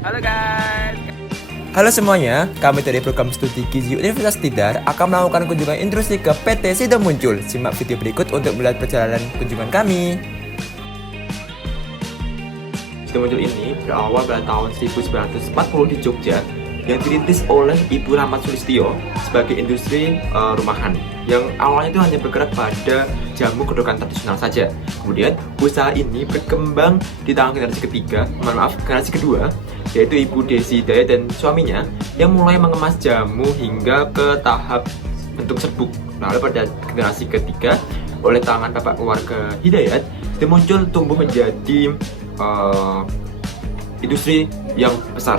Halo guys. Halo semuanya, kami dari program studi Gizi Universitas Tidar akan melakukan kunjungan industri ke PT Sido Muncul. Simak video berikut untuk melihat perjalanan kunjungan kami. Sido Muncul ini berawal pada tahun 1940 di Jogja yang dirintis oleh Ibu Rahmat Sulistyo sebagai industri rumahan yang awalnya itu hanya bergerak pada jamu kedokan tradisional saja. Kemudian usaha ini berkembang di tahun generasi kedua, yaitu Ibu Desi Hidayat dan suaminya yang mulai mengemas jamu hingga ke tahap bentuk serbuk. Lalu pada generasi ketiga oleh tangan Bapak keluarga Hidayat, Sido Muncul tumbuh menjadi industri yang besar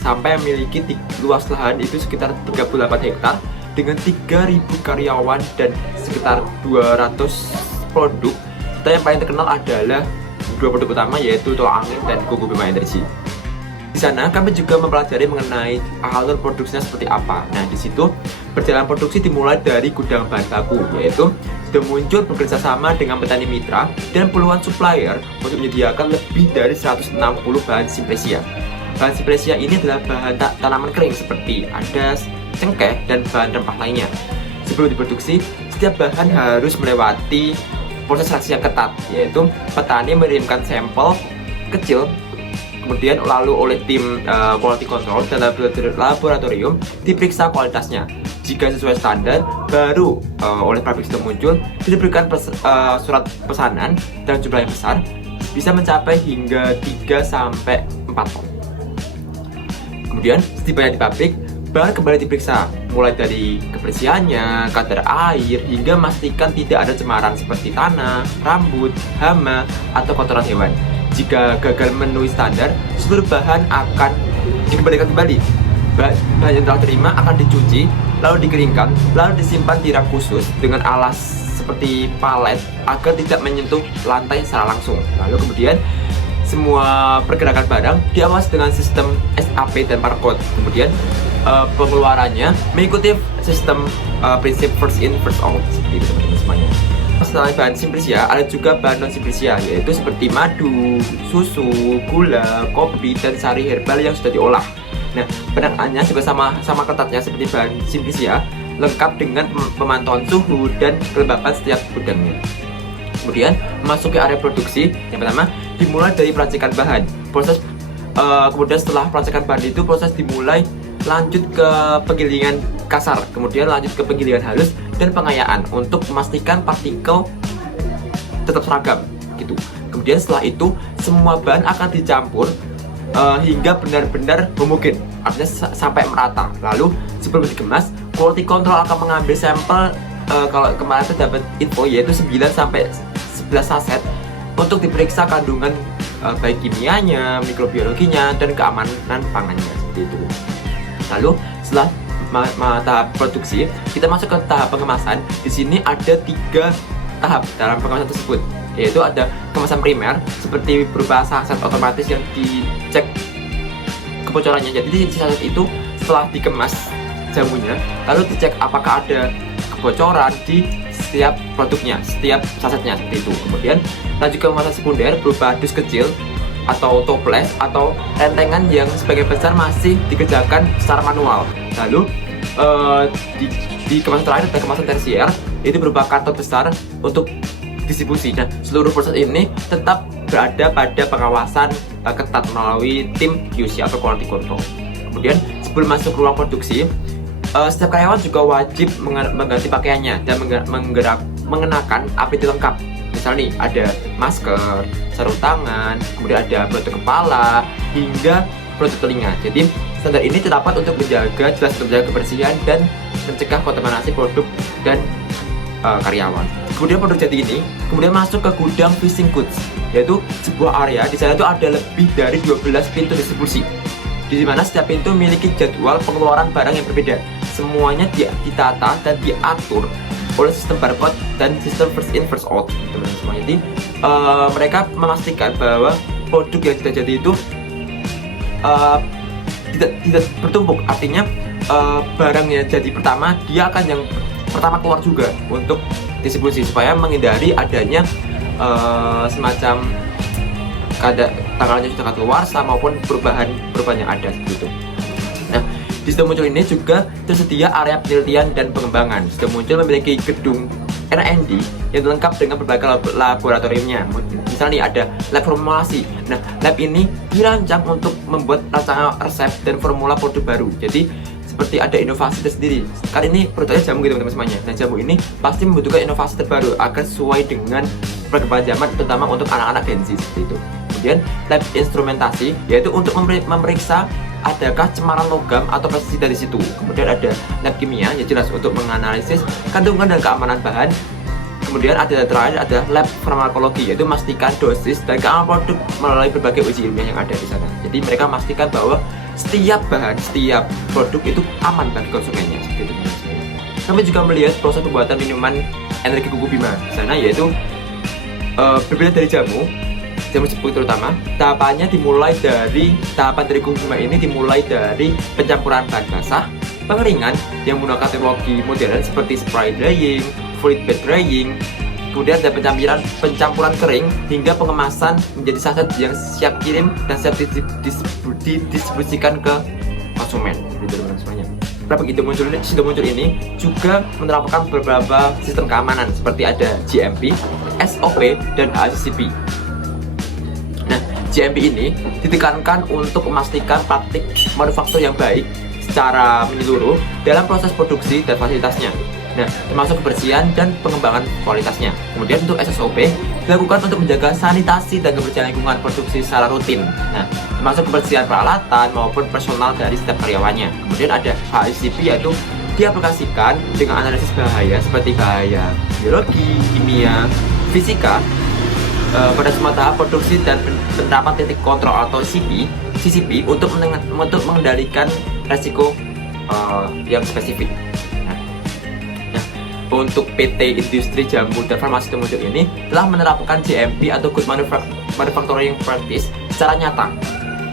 sampai memiliki luas lahan itu sekitar 38 hektar dengan 3.000 karyawan dan sekitar 200 produk. Serta yang paling terkenal adalah dua produk utama, yaitu tolak angin dan Gogo Bima Energy. Di sana kami juga mempelajari mengenai alur produksinya seperti apa. Nah, di situ perjalanan produksi dimulai dari gudang bahan baku, yaitu Sido Muncul bekerjasama dengan petani mitra dan puluhan supplier untuk menyediakan lebih dari 160 bahan simpresia. Bahan simpresia ini adalah bahan tanaman kering seperti adas, cengkeh, dan bahan rempah lainnya. Sebelum diproduksi, setiap bahan harus melewati proses seleksi yang ketat, yaitu petani mengirimkan sampel kecil, kemudian lalu oleh tim quality control dan laboratorium diperiksa kualitasnya. Jika sesuai standar, baru oleh pabrik Sido Muncul diberikan surat pesanan dan jumlah yang besar, bisa mencapai hingga 3-4 ton. Kemudian setibanya di pabrik, bahan kembali diperiksa, mulai dari kebersihannya, kadar air, hingga memastikan tidak ada cemaran seperti tanah, rambut, hama, atau kotoran hewan. Jika gagal memenuhi standar, seluruh bahan akan dikembalikan kembali. Bahan yang telah terima akan dicuci, lalu dikeringkan, lalu disimpan di rak khusus dengan alas seperti palet agar tidak menyentuh lantai secara langsung. Lalu kemudian semua pergerakan barang diawasi dengan sistem SAP dan barcode. Kemudian pengeluarannya mengikuti sistem prinsip first in first out seperti itu teman-teman semuanya. Selain bahan simpresia, ada juga bahan non simpresia, yaitu seperti madu, susu, gula, kopi, dan sari herbal yang sudah diolah. Nah, penanganannya juga sama ketatnya seperti bahan simpresia, lengkap dengan pemantauan suhu dan kelembapan setiap gudangnya. Kemudian memasuki area produksi, yang pertama dimulai dari peracikan bahan. Kemudian setelah peracikan bahan itu, proses dimulai lanjut ke penggilingan kasar, kemudian lanjut ke penggilingan halus dan pengayaan untuk memastikan partikel tetap seragam gitu. Kemudian setelah itu semua bahan akan dicampur hingga benar-benar homogen, artinya sampai merata. Lalu sebelum dikemas, quality control akan mengambil sampel. Kalau kemarin saya dapat info, yaitu 9-11 saset untuk diperiksa kandungan baik kimianya, mikrobiologinya, dan keamanan pangannya seperti itu. Lalu setelah tahap produksi, kita masuk ke tahap pengemasan. Di sini ada 3 tahap dalam pengemasan tersebut, yaitu ada kemasan primer seperti berupa saset otomatis yang dicek kebocorannya. Jadi di saset itu setelah dikemas jamunya, lalu dicek apakah ada kebocoran di setiap produknya, setiap sasetnya seperti itu. Kemudian lanjut ke kemasan sekunder berupa dus kecil atau toples atau rentengan yang sebagian besar masih dikerjakan secara manual. Lalu di kemasan terakhir ada kemasan tersier, itu berupa karton besar untuk distribusi. Nah, seluruh proses ini tetap berada pada pengawasan ketat melalui tim QC atau quality control. Kemudian sebelum masuk ruang produksi, setiap karyawan juga wajib mengganti pakaiannya dan mengenakan APD lengkap. Misalnya nih, ada masker, sarung tangan, kemudian ada penutup kepala, hingga penutup telinga. Jadi standar ini terdapat untuk menjaga kebersihan dan mencegah kontaminasi produk dan karyawan. Kemudian produk jadi ini kemudian masuk ke gudang finishing goods, yaitu sebuah area. Di sana itu ada lebih dari 12 pintu distribusi, di mana setiap pintu memiliki jadwal pengeluaran barang yang berbeda. Semuanya ditata dan diatur oleh sistem barcode dan sistem first in first out, teman-teman semua. Jadi mereka memastikan bahwa produk yang sudah jadi itu tidak bertumpuk. Artinya barang yang jadi pertama, dia akan yang pertama keluar juga untuk distribusi, supaya menghindari adanya semacam tanggalnya sudah kadaluarsa maupun perubahan yang ada seperti itu. Nah, di Sido Muncul ini juga tersedia area penelitian dan pengembangan. Sido Muncul memiliki gedung R&D yang lengkap dengan berbagai laboratoriumnya. Misalnya nih ada lab formulasi. Nah, lab ini dirancang untuk membuat rancangan resep dan formula produk baru. Jadi seperti ada inovasi tersendiri. Kali ini produknya jamu gitu teman-teman semuanya. Nah, jamu ini pasti membutuhkan inovasi terbaru agar sesuai dengan perkembangan zaman, terutama untuk anak-anak Gen Z seperti itu. Kemudian lab instrumentasi, yaitu untuk memeriksa adakah cemaran logam atau pestisida di situ. Kemudian ada lab kimia, ya jelas untuk menganalisis kandungan dan keamanan bahan. Kemudian ada terakhir ada lab farmakologi, yaitu memastikan dosis dan keamanan produk melalui berbagai uji ilmiah yang ada di sana. Jadi mereka memastikan bahwa setiap bahan, setiap produk itu aman bagi konsumennya seperti itu. Kami juga melihat proses pembuatan minuman energi kuku Bima di sana, yaitu berbeda dari jamu seperti terutama tahapan dari kuku Bima ini dimulai dari pencampuran bahan basah, pengeringan yang menggunakan teknologi modern seperti spray drying, fluid bed drying, kemudian ada pencampuran kering hingga pengemasan menjadi saset yang siap kirim dan siap didistribusikan ke konsumen. Gitu semuanya. Begitu Sido Muncul ini juga menerapkan beberapa sistem keamanan seperti ada GMP, SOP, dan HACCP. Nah, GMP ini ditekankan untuk memastikan praktik manufaktur yang baik secara menyeluruh dalam proses produksi dan fasilitasnya. Nah, termasuk kebersihan dan pengembangan kualitasnya. Kemudian untuk SOP dilakukan untuk menjaga sanitasi dan kebersihan lingkungan produksi secara rutin. Nah, termasuk kebersihan peralatan maupun personal dari setiap karyawannya. Kemudian ada HACCP, yaitu diaplikasikan dengan analisis bahaya seperti bahaya biologi, kimia, fisika pada semua tahap produksi dan penerapan titik kontrol atau CCP untuk mengendalikan resiko yang spesifik. Untuk PT Industri Jamu dan Farmasi Sido Muncul ini telah menerapkan GMP atau Good Manufacturing Practice secara nyata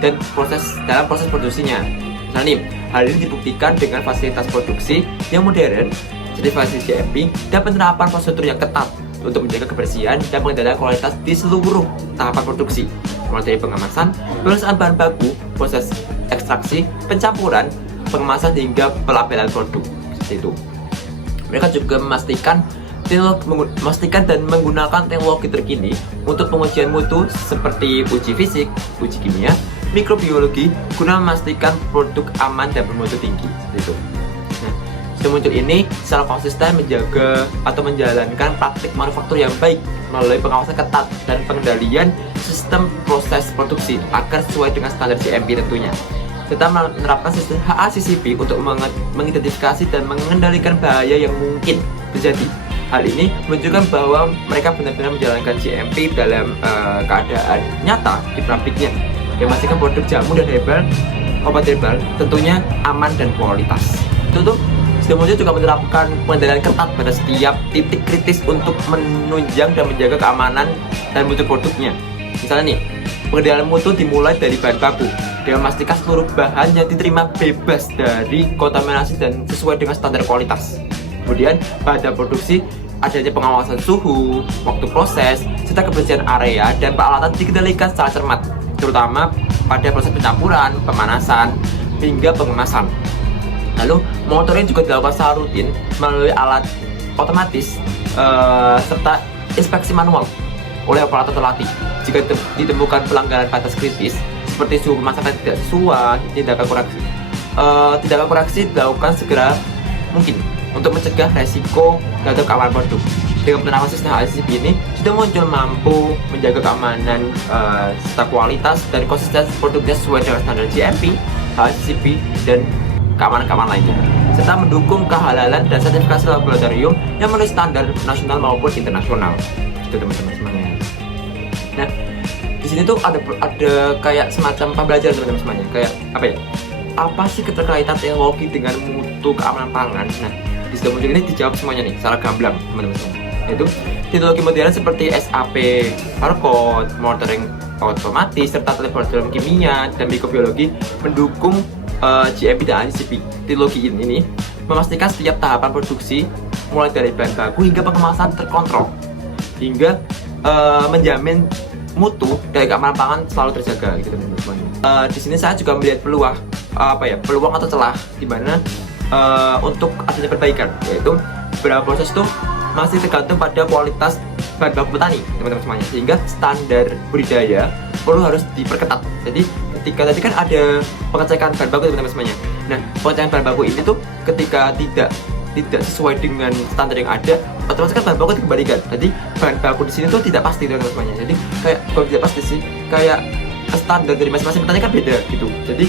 dan dalam proses produksinya. Nah nih, hal ini dibuktikan dengan fasilitas produksi yang modern, sertifikasi GMP, dan penerapan prosedur yang ketat untuk menjaga kebersihan dan pengendalian kualitas di seluruh tahapan produksi, mulai dari pengemasan, pemeriksaan bahan baku, proses ekstraksi, pencampuran, pengemasan hingga pelabelan produk. Seperti itu. Mereka juga memastikan dan menggunakan teknologi terkini untuk pengujian mutu seperti uji fisik, uji kimia, mikrobiologi guna memastikan produk aman dan bermutu tinggi. Seperti itu. Nah, Sido Muncul ini secara konsisten menjaga atau menjalankan praktik manufaktur yang baik melalui pengawasan ketat dan pengendalian sistem proses produksi agar sesuai dengan standar GMP tentunya. Serta menerapkan sistem HACCP untuk mengidentifikasi dan mengendalikan bahaya yang mungkin terjadi. Hal ini menunjukkan bahwa mereka benar-benar menjalankan GMP dalam keadaan nyata di praktiknya, yang memastikan produk jamu dan obat herbal tentunya aman dan kualitas. Itu Sido Muncul juga menerapkan pengendalian ketat pada setiap titik kritis untuk menunjang dan menjaga keamanan dan mutu produknya. Misalnya nih, pengendalian mutu dimulai dari bahan baku dengan memastikan seluruh bahan yang diterima bebas dari kontaminasi dan sesuai dengan standar kualitas. Kemudian pada produksi adanya pengawasan suhu, waktu proses, serta kebersihan area dan peralatan dikendalikan secara cermat, terutama pada proses pencampuran, pemanasan, hingga pengemasan. Lalu monitoring juga dilakukan secara rutin melalui alat otomatis serta inspeksi manual oleh operator terlatih. Jika ditemukan pelanggaran batas kritis seperti suhu pemasakan tidak sesuai, tindakan koreksi dilakukan segera mungkin untuk mencegah resiko terhadap keamanan produk. Dengan penerapan sistem HACCP ini, Sido Muncul mampu menjaga keamanan serta kualitas dan konsistensi produknya sesuai dengan standar GMP, HACCP, dan keamanan lainnya, serta mendukung kehalalan dan sertifikasi laboratorium yang memenuhi standar nasional maupun internasional. Itu teman-teman semuanya. Nah, di sini tuh ada kayak semacam pembelajaran teman-teman semuanya. Kayak apa ya? Apa sih keterkaitan teknologi dengan mutu keamanan pangan? Nah, di Sido Muncul ini dijawab semuanya nih secara gamblang teman-teman semuanya. Yaitu teknologi modern seperti SAP, barcode, monitoring otomatis, serta laboratorium kimia dan mikrobiologi mendukung GMP dan HACCP. Teknologi ini memastikan setiap tahapan produksi mulai dari bahan baku hingga pengemasan terkontrol, hingga menjamin mutu dan keamanan pangan selalu terjaga gitu teman-teman. Di sini saya juga melihat peluang atau celah di mana untuk adanya perbaikan, yaitu beberapa proses itu masih tergantung pada kualitas bahan baku petani teman-teman semuanya, sehingga standar budidaya perlu harus diperketat. Jadi ketika tadi kan ada pengecekan bahan baku teman-teman semuanya. Nah, pengecekan bahan baku ini tuh ketika tidak sesuai dengan standar yang ada, otomatis kan bahan baku dikembalikan. Jadi bahan baku di sini tuh tidak pasti teman-teman semuanya. Jadi kayak kalau tidak pasti sih, kayak standar dari masing-masing petani kan beda gitu. Jadi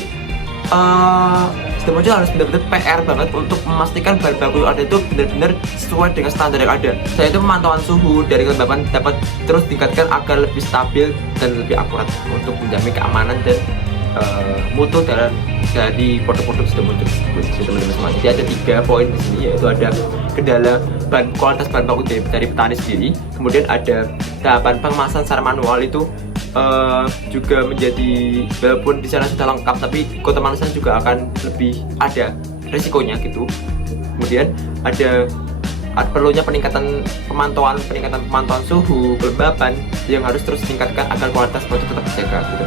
Sidomuncul harus benar-benar PR banget untuk memastikan bahan baku yang ada itu benar-benar sesuai dengan standar yang ada. Saya itu pemantauan suhu dari kelembapan dapat terus tingkatkan agar lebih stabil dan lebih akurat untuk menjamin keamanan dan mutu dari produk-produk Sidomuncul teman-teman semua. Jadi ada 3 poin di sini, yaitu ada kendala kualitas bahan baku dari petani sendiri, kemudian ada tahapan pengemasan secara manual itu juga menjadi, walaupun di sana sudah lengkap tapi keotomasan juga akan lebih ada risikonya gitu. Kemudian ada perlunya peningkatan pemantauan suhu, kelembapan yang harus terus ditingkatkan agar kualitas produk tetap terjaga gitu.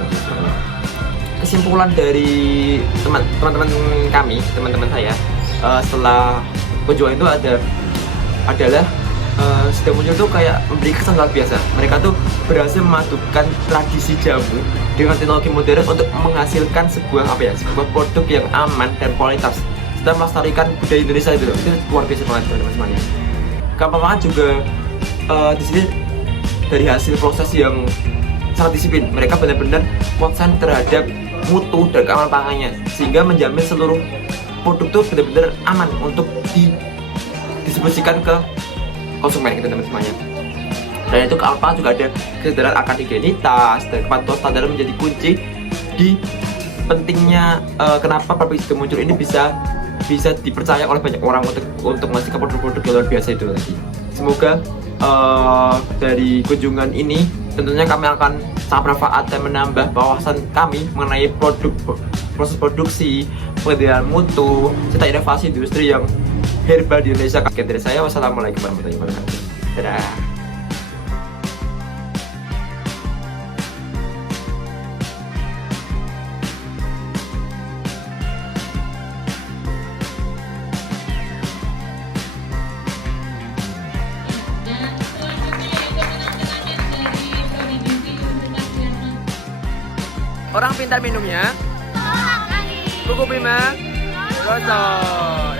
Kesimpulan dari teman-teman saya setelah kunjungan itu adalah Sidomuncul tuh kayak memberi kesan luar biasa. Mereka tuh berhasil memadukan tradisi jamu dengan teknologi modern untuk menghasilkan sebuah produk yang aman dan kualitas, serta melestarikan budaya Indonesia itu luar biasa banget teman-teman. Keamanan juga di sini dari hasil proses yang sangat disiplin. Mereka benar-benar konsen terhadap mutu dan keamanan pangannya, sehingga menjamin seluruh produk itu benar-benar aman untuk didistribusikan ke konsumen gitu teman-teman semuanya. Dan itu kealpaan juga ada kesadaran akan higienitas dan kepatuhan standar menjadi kunci di pentingnya kenapa pabrik Sidomuncul ini bisa dipercaya oleh banyak orang untuk menghasilkan produk-produk yang luar biasa itu lagi. Semoga dari kunjungan ini tentunya kami akan sangat bermanfaat dan menambah wawasan kami mengenai proses produksi, pengendalian mutu, serta inovasi industri yang herbal di Indonesia. Sekian dari saya, wassalamualaikum warahmatullahi wabarakatuh. Dadah. Orang pintar minumnya, buku prima, rosok.